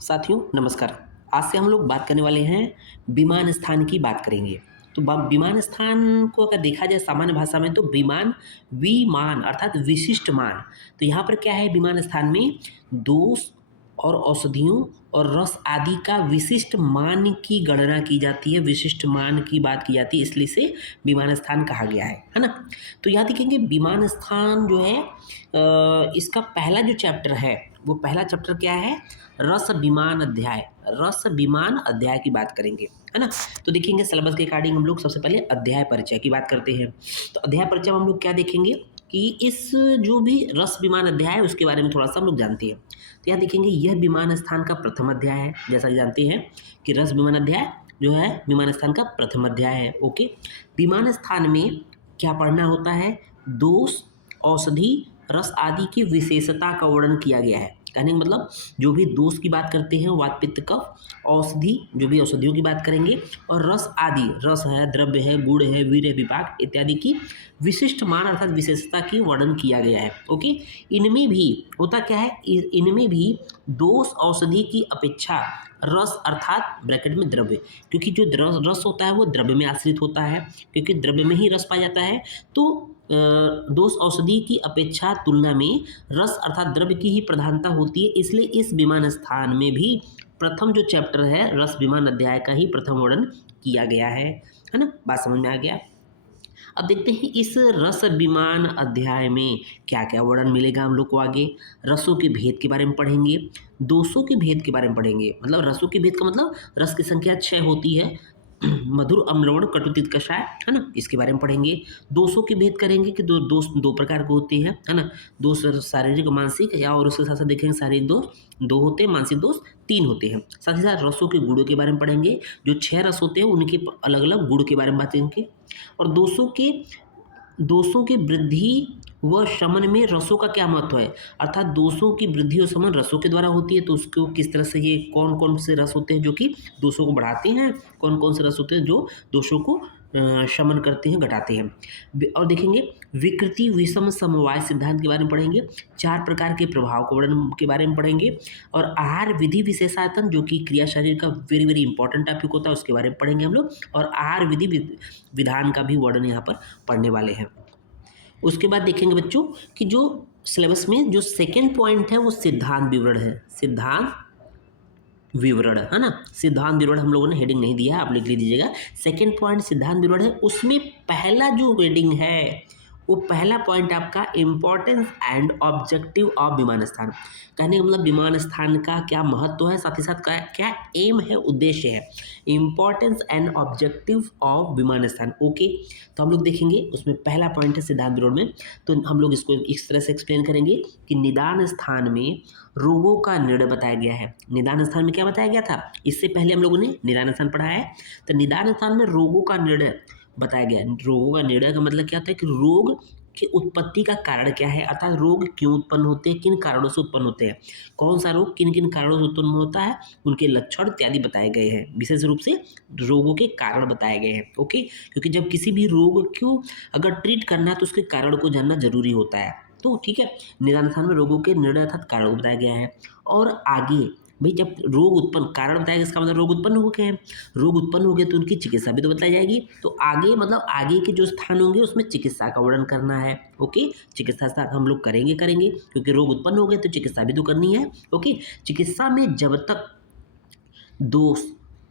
साथियों नमस्कार। आज से हम लोग बात करने वाले हैं विमान स्थान की बात करेंगे। तो विमान स्थान को अगर देखा जाए सामान्य भाषा में तो विमान अर्थात विशिष्ट मान। तो यहाँ पर क्या है, विमान स्थान में दोष और औषधियों और रस आदि का विशिष्ट मान की गणना की जाती है, विशिष्ट मान की बात की जाती है, इसलिए इसे विमान स्थान कहा गया है ना। तो यहाँ देखेंगे विमान स्थान जो है इसका पहला जो चैप्टर है वो पहला चैप्टर क्या है, रस विमान अध्याय की बात करेंगे, है ना। तो देखेंगे सिलेबस के अकॉर्डिंग हम लोग सबसे पहले अध्याय परिचय की बात करते हैं। तो अध्याय परिचय में हम लोग क्या देखेंगे कि इस जो भी रस विमान अध्याय है उसके बारे में थोड़ा सा हम लोग जानते हैं। तो यहाँ देखेंगे यह विमान स्थान का प्रथम अध्याय है, जैसा कि जानते हैं कि रस विमान अध्याय जो है विमान स्थान का प्रथम अध्याय है। ओके, विमान स्थान में क्या पढ़ना होता है, दोष औषधि रस आदि की विशेषता का वर्णन किया गया है। कहने का मतलब जो भी दोष की बात करते हैं वात पित्त कफ, औषधि जो भी औषधियों की बात करेंगे, और रस आदि, रस है, द्रव्य है, गुण है, वीर है, विपाक इत्यादि की विशिष्ट मान अर्थात विशेषता की वर्णन किया गया है। ओके, इनमें भी होता क्या है, इनमें भी दोष औषधि की अपेक्षा रस अर्थात ब्रैकेट में द्रव्य, क्योंकि जो रस होता है वो द्रव्य में आश्रित होता है, क्योंकि द्रव्य में ही रस पाया जाता है। तो दोष औषधि की अपेक्षा तुलना में रस अर्थात द्रव्य की ही प्रधानता होती है, इसलिए इस विमान स्थान में भी प्रथम जो चैप्टर है रस विमान अध्याय का ही प्रथम वर्णन किया गया है ना। बात समझ में आ गया। अब देखते हैं इस रस विमान अध्याय में क्या क्या वर्णन मिलेगा हम लोग को आगे। रसों के भेद के बारे में पढ़ेंगे, दोषों के भेद के बारे में पढ़ेंगे, मतलब रसों के भेद का मतलब रस की संख्या 6 होती है, मधुर अम्लवण कटुतित कषाय, है ना, इसके बारे में पढ़ेंगे। दोषों के भेद करेंगे कि दोष दो प्रकार के होते हैं, है ना। दोष शारीरिक मानसिक, या और उसके साथ साथ देखेंगे शारीरिक दोष 2 होते हैं, मानसिक दोष 3 होते हैं। साथ ही साथ रसों के गुणों के बारे में पढ़ेंगे, जो 6 रस होते हैं उनके अलग अलग गुण के बारे में बात करेंगे। और दोषों की वृद्धि व शमन में रसों का क्या महत्व है, अर्थात दोषों की वृद्धि और शमन रसों के द्वारा होती है, तो उसको किस तरह से, ये कौन कौन से रस होते हैं जो कि दोषों को बढ़ाते हैं, कौन कौन से रस होते हैं जो दोषों को शमन करते हैं, घटाते हैं। और देखेंगे विकृति विषम समवाय सिद्धांत के बारे में पढ़ेंगे, 4 प्रकार के प्रभाव को वर्णन के बारे में पढ़ेंगे, और आहार विधि विशेषायतन जो कि क्रिया शरीर का वेरी वेरी इंपॉर्टेंट टॉपिक होता है उसके बारे में पढ़ेंगे हम लोग, और आहार विधि विधान का भी वर्णन यहाँ पर पढ़ने वाले हैं। उसके बाद देखेंगे बच्चों कि जो सिलेबस में जो सेकेंड पॉइंट है वो सिद्धांत विवरण है, सिद्धांत विवरण, है ना। सिद्धांत विवरण हम लोगों ने हेडिंग नहीं दिया है, आप लिख लीजिएगा। सेकेंड पॉइंट सिद्धांत विवरण है, उसमें पहला जो हेडिंग है वो पहला पॉइंट आपका इंपॉर्टेंस एंड ऑब्जेक्टिव ऑफ विमान स्थान। कहने का मतलब विमान स्थान का क्या महत्व है, साथ ही साथ क्या एम है, उद्देश्य है, इंपॉर्टेंस एंड ऑब्जेक्टिव ऑफ विमान स्थान। ओके, तो हम लोग देखेंगे उसमें पहला पॉइंट है सिद्धांत विवरण में। तो हम लोग इसको इस तरह से एक्सप्लेन करेंगे कि निदान स्थान में रोगों का निर्णय बताया गया है। निदान स्थान में क्या बताया गया था, इससे पहले हम लोगों ने निदान स्थान पढ़ा है। तो निदान स्थान में रोगों का निर्णय बताया गया। रोगों का निर्णय का मतलब क्या होता है कि रोग की उत्पत्ति का कारण क्या है, अर्थात रोग क्यों उत्पन्न होते हैं, किन कारणों से उत्पन्न होते हैं, कौन सा रोग किन किन कारणों से उत्पन्न होता है, उनके लक्षण इत्यादि बताए गए हैं। विशेष रूप से रोगों के कारण बताए गए हैं। ओके, क्योंकि जब किसी भी रोग को अगर ट्रीट करना है तो उसके कारण को जानना जरूरी होता है। तो ठीक है, निदान स्थान में रोगों के निर्णय अर्थात कारण बताया गया है। और आगे भाई जब रोग उत्पन्न, कारण बताएगा इसका मतलब रोग उत्पन्न हो गए हैं, रोग उत्पन्न हो गए तो उनकी चिकित्सा भी तो बताई जाएगी। तो आगे मतलब आगे के जो स्थान होंगे उसमें चिकित्सा का वर्णन करना है। ओके, चिकित्सा हम लोग करेंगे क्योंकि रोग उत्पन्न हो गए तो चिकित्सा भी तो करनी है। ओके, चिकित्सा में जब तक दोष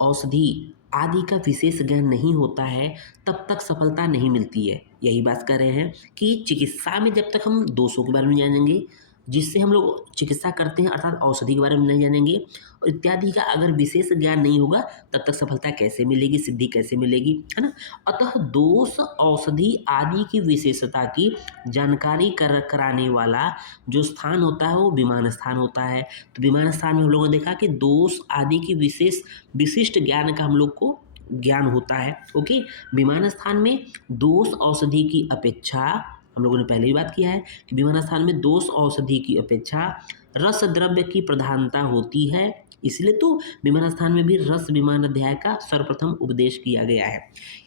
औषधि आदि का विशेष ज्ञान नहीं होता है तब तक सफलता नहीं मिलती है। यही बात कर रहे हैं कि चिकित्सा में जब तक हम दोषों के बारे में जानेंगे, जिससे हम लोग चिकित्सा करते हैं अर्थात औषधि के बारे में नहीं जानेंगे और इत्यादि का अगर विशेष ज्ञान नहीं होगा तब तक सफलता कैसे मिलेगी, सिद्धि कैसे मिलेगी, है ना। अतः दोष औषधि आदि की विशेषता की जानकारी कराने वाला जो स्थान होता है वो विमान स्थान होता है। तो विमान स्थान में हम लोगों ने देखा कि दोष आदि की विशिष्ट ज्ञान का हम लोग को ज्ञान होता है। ओके, विमान स्थान में दोष औषधि की अपेक्षा, हम लोगों ने पहले ही बात किया है कि विमान स्थान में दोष औषधि की अपेक्षा रस द्रव्य की प्रधानता होती है, इसलिए तो विमान स्थान में भी रस विमान अध्याय का सर्वप्रथम उपदेश किया गया है।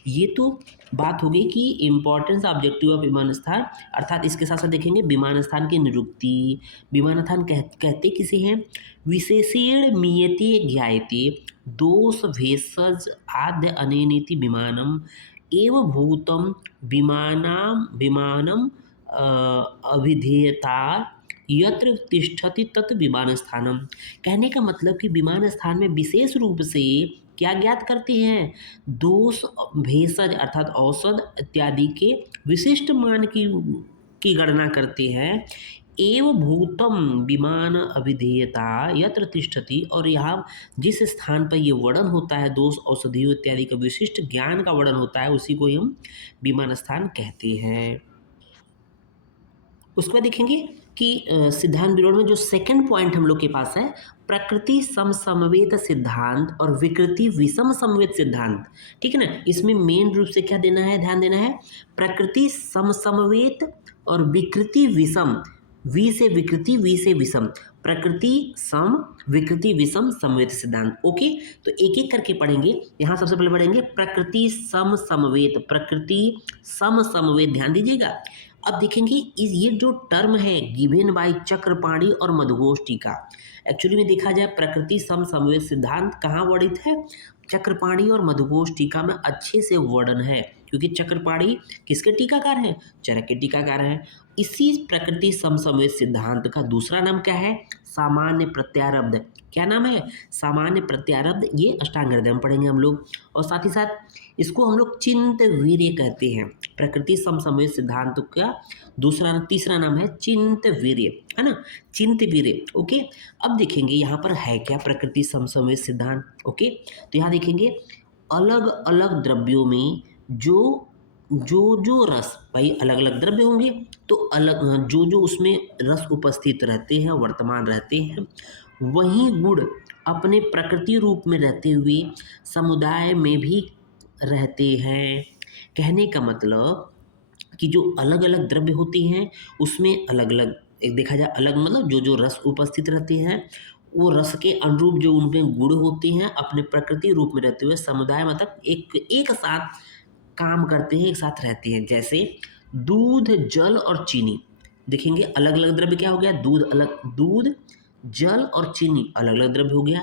ये तो बात हो गई कि इम्पोर्टेंस ऑब्जेक्टिव ऑफ विमान स्थान, अर्थात इसके साथ साथ देखेंगे विमान स्थान की निरुक्ति। विमान स्थान कहते किसे हैं? विशेषेण मीयते ज्ञायते दोष भेषज आद्य अनेनेति विमानम एव भूतम विमानम अभिधेयता यत्र तिष्ठति तत् विमान स्थानम। कहने का मतलब कि विमान स्थान में विशेष रूप से क्या ज्ञात करते हैं? दोष भेषज अर्थात औषध इत्यादि के विशिष्ट मान की गणना करते हैं। एव भूतम विमान अभिधेयता यत्र तिष्ठति, और यहाँ जिस स्थान पर ये वर्णन होता है दोष औषधियों इत्यादि का विशिष्ट ज्ञान का वर्णन होता है, उसी को हम विमान स्थान कहते हैं। उसके बाद देखेंगे कि सिद्धांत विवरण में जो सेकंड पॉइंट हम लोग के पास है, प्रकृति समसमवेत सिद्धांत और विकृति विषम समवेत सिद्धांत। ठीक है ना, इसमें मेन रूप से क्या देना है, ध्यान देना है, प्रकृति समसमवेत और विकृति विषम, वी से विकृति वी से विषम, प्रकृति सम विकृति विषम समवेत सिद्धांत। ओके, तो एक एक करके पढ़ेंगे। यहाँ सबसे पहले पढ़ेंगे प्रकृति सम समवेत, प्रकृति सम समवेत, ध्यान दीजिएगा। अब देखेंगे ये जो टर्म है गिवन बाय चक्रपाणी और मधुघोष टीका, एक्चुअली में देखा जाए प्रकृति सम समवेत सिद्धांत कहाँ वर्णित है? चक्रपाणी और मधुघोष टीका में अच्छे से वर्णन है, क्योंकि चक्रपाणी किसके टीकाकार हैं? चरक के टीकाकार हैं। इसी प्रकृति समसमवेत सिद्धांत का दूसरा नाम क्या है? सामान्य प्रत्यारब्ध। क्या नाम है? सामान्य प्रत्यारब्ध। ये अष्टांग हृदय में पढ़ेंगे हम लोग, और साथ ही साथ इसको हम लोग चिंत वीर्य कहते हैं। प्रकृति समसमवेत सिद्धांत का तीसरा नाम है चिंत वीर्य, है ना, चिंत वीर्य। ओके, अब देखेंगे यहाँ पर है क्या प्रकृति समसमवेत सिद्धांत। ओके, तो यहाँ देखेंगे अलग अलग द्रव्यों में जो रस, भाई अलग अलग द्रव्य होंगे तो अलग जो उसमें रस उपस्थित रहते हैं, वर्तमान रहते हैं, वही गुण अपने प्रकृति रूप में रहते हुए समुदाय में भी रहते हैं। कहने का मतलब कि जो अलग अलग द्रव्य होते हैं उसमें अलग अलग, एक देखा जाए अलग मतलब जो रस उपस्थित रहते हैं वो रस के अनुरूप जो उनमें गुण होते हैं अपने प्रकृति रूप में रहते हुए समुदाय मतलब एक साथ काम करते हैं, एक साथ रहते हैं। जैसे दूध, जल और चीनी, देखेंगे अलग अलग द्रव्य क्या हो गया? दूध, जल और चीनी अलग अलग द्रव्य हो गया।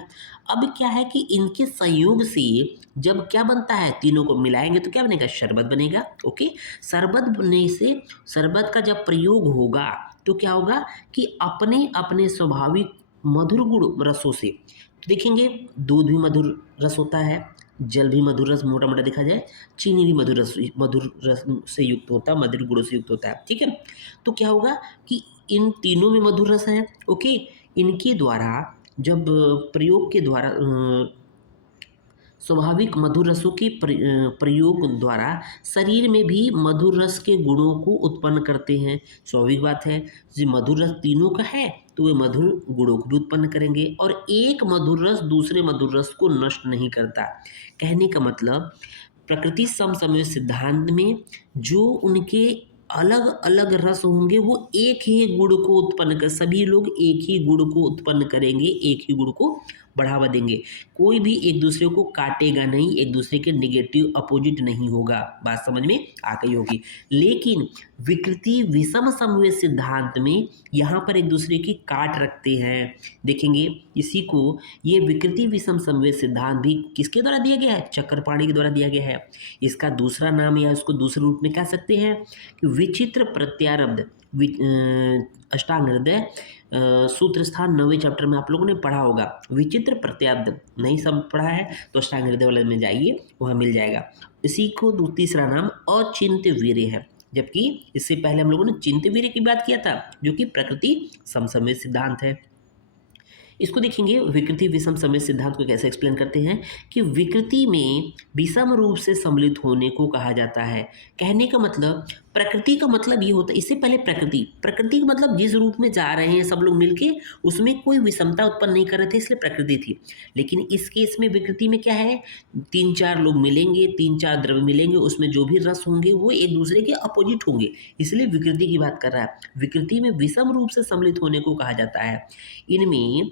अब क्या है कि इनके संयोग से जब क्या बनता है, तीनों को मिलाएंगे तो क्या बनेगा? शरबत बनेगा। ओके, शरबत बनने से शरबत का जब प्रयोग होगा तो क्या होगा कि अपने अपने स्वाभाविक मधुर गुण रसों से, तो देखेंगे दूध भी मधुर रस होता है, जल भी मधुर रस मोटा मोटा देखा जाए, चीनी भी मधुर रस से युक्त होता है, मधुर गुणों से युक्त होता है। ठीक है, तो क्या होगा कि इन तीनों में मधुर रस है। ओके, इनके द्वारा जब प्रयोग के द्वारा स्वाभाविक मधुर रसों के प्रयोग द्वारा शरीर में भी मधुर रस के गुणों को उत्पन्न करते हैं। स्वाभाविक बात है, जो मधुर रस तीनों का है तो वे मधुर गुणों को भी उत्पन्न करेंगे, और एक मधुर रस दूसरे मधुर रस को नष्ट नहीं करता। कहने का मतलब प्रकृति समसमवेत सिद्धांत में जो उनके अलग अलग रस होंगे वो एक ही गुण को उत्पन्न कर, सभी लोग एक ही गुण को उत्पन्न करेंगे, एक ही गुण को बढ़ावा देंगे, कोई भी एक दूसरे को काटेगा नहीं, एक दूसरे के निगेटिव अपोजिट नहीं होगा। बात समझ में आ गई होगी। लेकिन विकृति विषम समवेत सिद्धांत में यहाँ पर एक दूसरे की काट रखते हैं। देखेंगे इसी को, ये विकृति विषम समवेत सिद्धांत भी किसके द्वारा दिया गया है? चक्रपाणी के द्वारा दिया गया है। इसका दूसरा नाम या इसको दूसरे रूप में कह सकते हैं कि विचित्र प्रत्यारब्ध। अष्टांग हृदय सूत्र स्थान 9वें चैप्टर में आप लोगों ने पढ़ा होगा। विचित्र प्रत्याब्द नहीं सब पढ़ा है तो अष्टांग हृदय वाले में जाइए, वहाँ मिल जाएगा। इसी को तीसरा नाम अचिंत्य वीर्य है, जबकि इससे पहले हम लोगों ने चिंत्य वीर्य की बात किया था जो कि प्रकृति समसमवेत सिद्धांत है। इसको देखेंगे विकृति विषम समवेत सिद्धांत को कैसे एक्सप्लेन करते हैं कि विकृति में विषम रूप से सम्मिलित होने को कहा जाता है। कहने का मतलब प्रकृति का मतलब ये होता है, इससे पहले प्रकृति प्रकृति का मतलब जिस रूप में जा रहे हैं सब लोग मिलके, उसमें कोई विषमता उत्पन्न नहीं कर रहे थे, इसलिए प्रकृति थी। लेकिन इस केस में विकृति में क्या है, 3-4 लोग मिलेंगे, 3-4 द्रव्य मिलेंगे, उसमें जो भी रस होंगे वो एक दूसरे के अपोजिट होंगे, इसलिए विकृति की बात कर रहा है। विकृति में विषम रूप से सम्मिलित होने को कहा जाता है। इनमें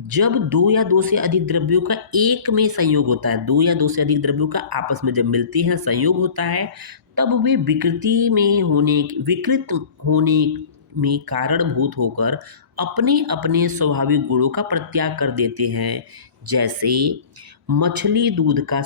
जब 2 या 2 से अधिक द्रव्यों का एक में संयोग होता है, 2 या 2 से अधिक द्रव्यों का आपस में जब मिलते हैं, संयोग होता है, तब वे विकृत होने में कारणभूत होकर अपने-अपने स्वाभाविक गुणों का परित्याग कर देते हैं। जैसे मछली दूध का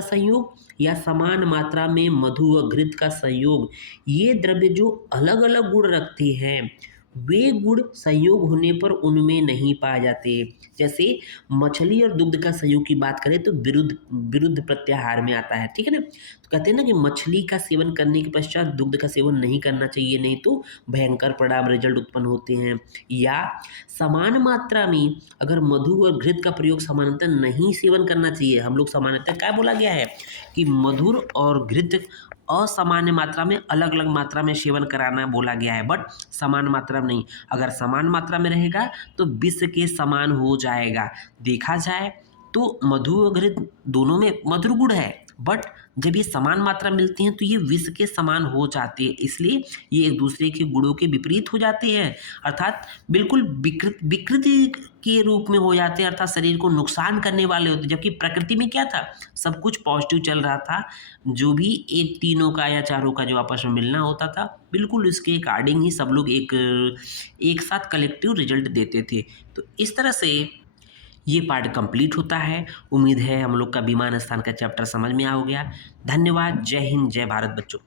संयोग या समान मात्रा में मधु व घृत का संयोग, ये द्रव्य जो अलग-अलग गुण रखते हैं, वे गुण संयोग होने पर उनमें नहीं पाए जाते। जैसे मछली और दुग्ध का संयोग की बात करें तो विरुद्ध विरुद्ध प्रत्याहार में आता है, ठीक है ना? तो कहते हैं ना कि मछली का सेवन करने के पश्चात दुग्ध का सेवन नहीं करना चाहिए, नहीं तो भयंकर परिणाम रिजल्ट उत्पन्न होते हैं। या समान मात्रा में अगर मधु और घृत का प्रयोग समानांतर नहीं सेवन करना चाहिए। हम लोग समानांतर क्या बोला गया है कि मधुर और घृत असामान्य मात्रा में अलग अलग मात्रा में सेवन कराना बोला गया है, बट समान मात्रा में नहीं। अगर समान मात्रा में रहेगा तो विष के समान हो जाएगा। देखा जाए तो मधु और घृत दोनों में मधुर गुण है, बट जब ये समान मात्रा मिलती हैं तो ये विष के समान हो जाते हैं, इसलिए ये एक दूसरे के गुणों के विपरीत हो जाते हैं, अर्थात बिल्कुल विकृति के रूप में हो जाते हैं, अर्थात शरीर को नुकसान करने वाले होते हैं। जबकि प्रकृति में क्या था, सब कुछ पॉजिटिव चल रहा था, जो भी एक तीनों का या चारों का जो आपस में मिलना होता था, बिल्कुल उसके अकॉर्डिंग ही सब लोग एक साथ कलेक्टिव रिजल्ट देते थे। तो इस तरह से ये पार्ट कंप्लीट होता है। उम्मीद है हम लोग का विमान स्थान का चैप्टर समझ में आ गया। धन्यवाद। जय हिंद, जय भारत बच्चों।